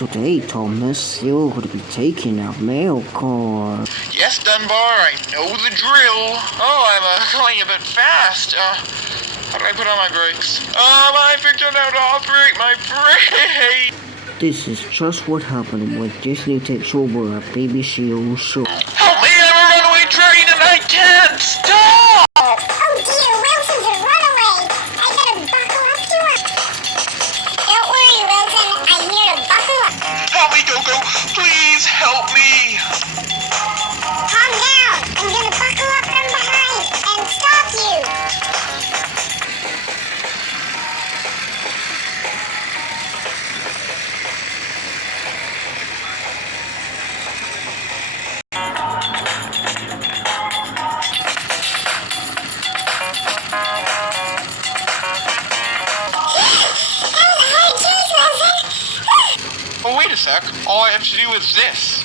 Today, Thomas, you're going to be taking our mail card. Yes, Dunbar, I know the drill. Oh, I'm going a bit fast. How do I put on my brakes? I figured out how to operate my brake. This is just what happened when Disney takes over a BBC old show. Help me, I'm a runaway train and I can't stop! Oh dear, Wilson's a runaway. I gotta buckle up to her. Don't worry, Wilson, I'm here to buckle up. Help me, Coco. Please help me. Calm down. I'm gonna buckle up from behind and stop you. Oh, wait a sec. All I have to do is this.